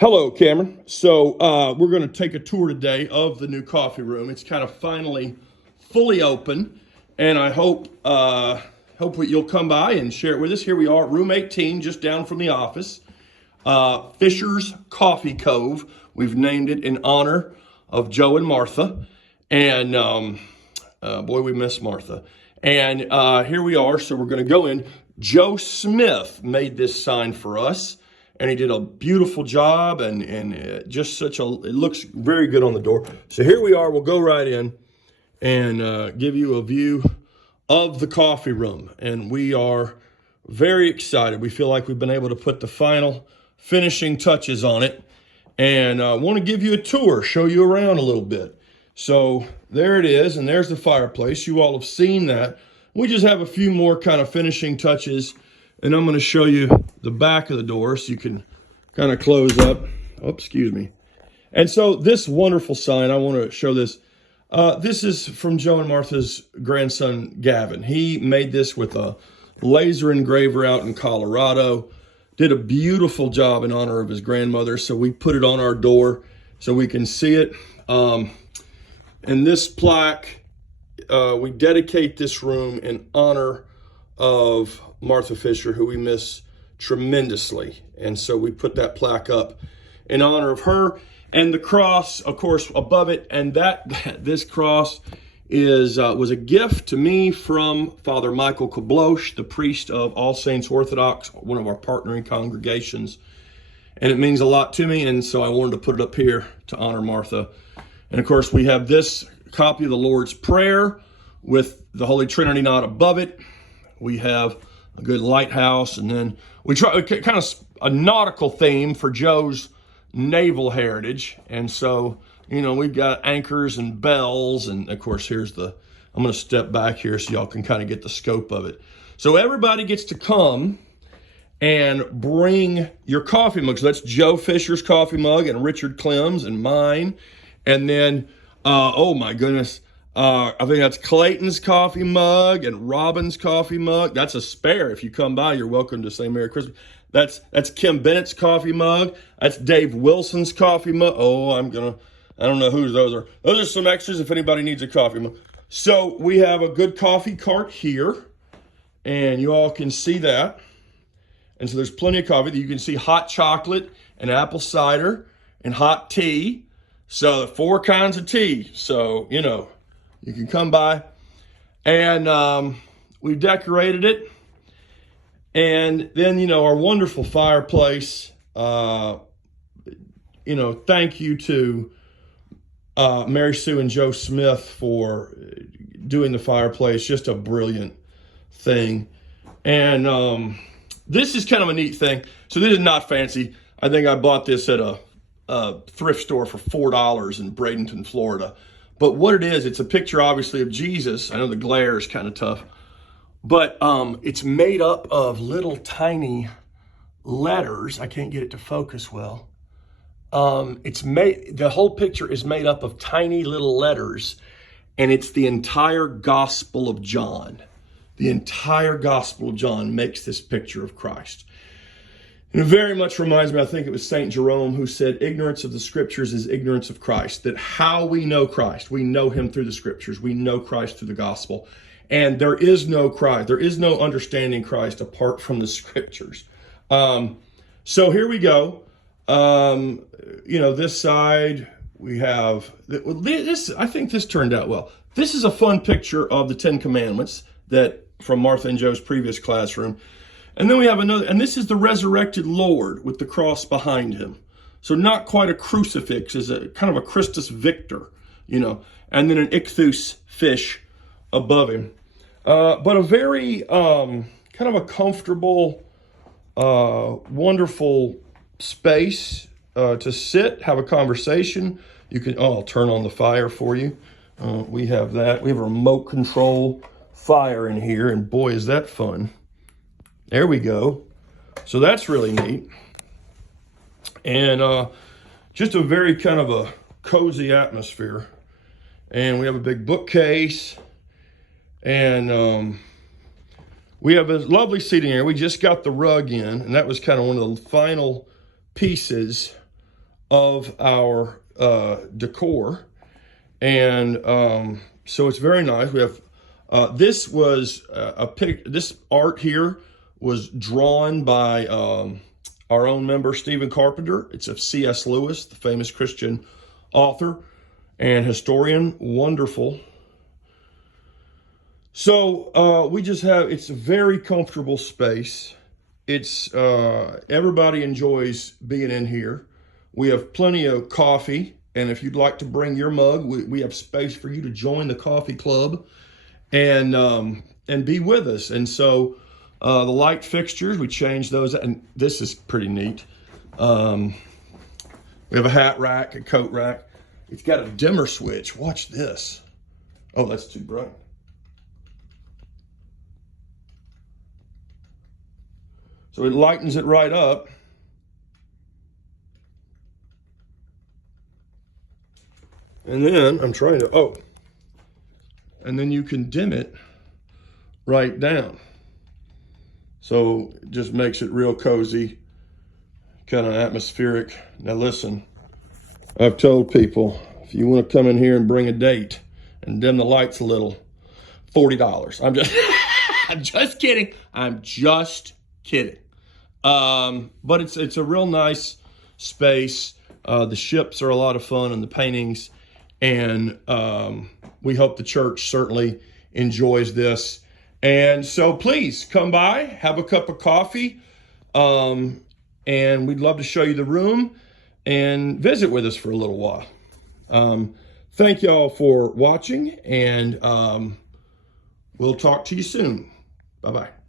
Hello, Cameron. So we're going to take a tour today of the new coffee room. It's kind of finally fully open, and I hope you'll come by and share it with us. Here we are, room 18, just down from the office. Fisher's Coffee Cove. We've named it in honor of Joe and Martha, and boy, we miss Martha. And here we are. So we're going to go in. Joe Smith made this sign for us. And he did a beautiful job, and just it looks very good on the door. So here we are. We'll go right in and give you a view of the coffee room. And we are very excited. We feel like we've been able to put the final finishing touches on it. And I want to give you a tour, show you around a little bit. So there it is, and there's the fireplace. You all have seen that. We just have a few more kind of finishing touches. And I'm going to show you the back of the door so you can kind of close up. Oh, excuse me. And so this wonderful sign, I want to show this. This is from Joe and Martha's grandson, Gavin. He made this with a laser engraver out in Colorado. Did a beautiful job in honor of his grandmother. So we put it on our door so we can see it. And this plaque, we dedicate this room in honor of Martha Fisher, who we miss tremendously. And so we put that plaque up in honor of her, and the cross, of course, above it. And this cross was a gift to me from Father Michael Kablosh, the priest of All Saints Orthodox, one of our partnering congregations. And it means a lot to me, and so I wanted to put it up here to honor Martha. And of course, we have this copy of the Lord's Prayer with the Holy Trinity knot above it. We have a good lighthouse, and then we try kind of a nautical theme for Joe's naval heritage. And so, we've got anchors and bells, and of course, I'm going to step back here so y'all can kind of get the scope of it. So everybody gets to come and bring your coffee mug. So that's Joe Fisher's coffee mug and Richard Clem's and mine. And then, oh my goodness, I think that's Clayton's coffee mug and Robin's coffee mug. That's a spare. If you come by, you're welcome to say Merry Christmas. That's Kim Bennett's coffee mug. That's Dave Wilson's coffee mug. Oh, I don't know whose those are. Those are some extras if anybody needs a coffee mug. So we have a good coffee cart here, and you all can see that. And so there's plenty of coffee. You can see hot chocolate and apple cider and hot tea. So 4 kinds of tea. So, you can come by, and we've decorated it. And then, our wonderful fireplace. Thank you to Mary Sue and Joe Smith for doing the fireplace. Just a brilliant thing. And this is kind of a neat thing. So this is not fancy. I think I bought this at a thrift store for $4 in Bradenton, Florida. But what it is, it's a picture, obviously, of Jesus. I know the glare is kind of tough. But it's made up of little tiny letters. I can't get it to focus well. The whole picture is made up of tiny little letters. And it's the entire Gospel of John. The entire Gospel of John makes this picture of Christ. And it very much reminds me, I think it was St. Jerome who said, ignorance of the scriptures is ignorance of Christ. That how we know Christ, we know him through the scriptures. We know Christ through the gospel. And there is no Christ. There is no understanding Christ apart from the scriptures. So here we go. This side, we have this. I think this turned out well. This is a fun picture of the 10 Commandments from Martha and Joe's previous classroom. And then we have another, and this is the resurrected Lord with the cross behind him. So not quite a crucifix, is a kind of a Christus Victor, and then an ichthus fish above him. But a very kind of a comfortable, wonderful space to sit, have a conversation. You can, I'll turn on the fire for you. We have that. We have a remote control fire in here, and boy, is that fun. There we go. So that's really neat. And just a very kind of a cozy atmosphere. And we have a big bookcase. And we have a lovely seating area. We just got the rug in, and that was kind of one of the final pieces of our decor. And so it's very nice. We have this was this art here was drawn by our own member Stephen Carpenter. It's of C.S. Lewis, the famous Christian author and historian. Wonderful. So we just have, it's a very comfortable space. It's everybody enjoys being in here. We have plenty of coffee, and if you'd like to bring your mug, we have space for you to join the coffee club and be with us. And so the light fixtures, we changed those, and this is pretty neat. We have a hat rack, a coat rack. It's got a dimmer switch. Watch this. Oh, that's too bright. So it lightens it right up. And then I'm trying to, and then you can dim it right down. So it just makes it real cozy, kind of atmospheric. Now listen, I've told people, if you want to come in here and bring a date and dim the lights a little, $40. I'm just kidding. I'm just kidding. But it's a real nice space. The ships are a lot of fun and the paintings. And we hope the church certainly enjoys this. And so please come by, have a cup of coffee. And we'd love to show you the room and visit with us for a little while. Thank y'all for watching, and we'll talk to you soon. Bye-bye.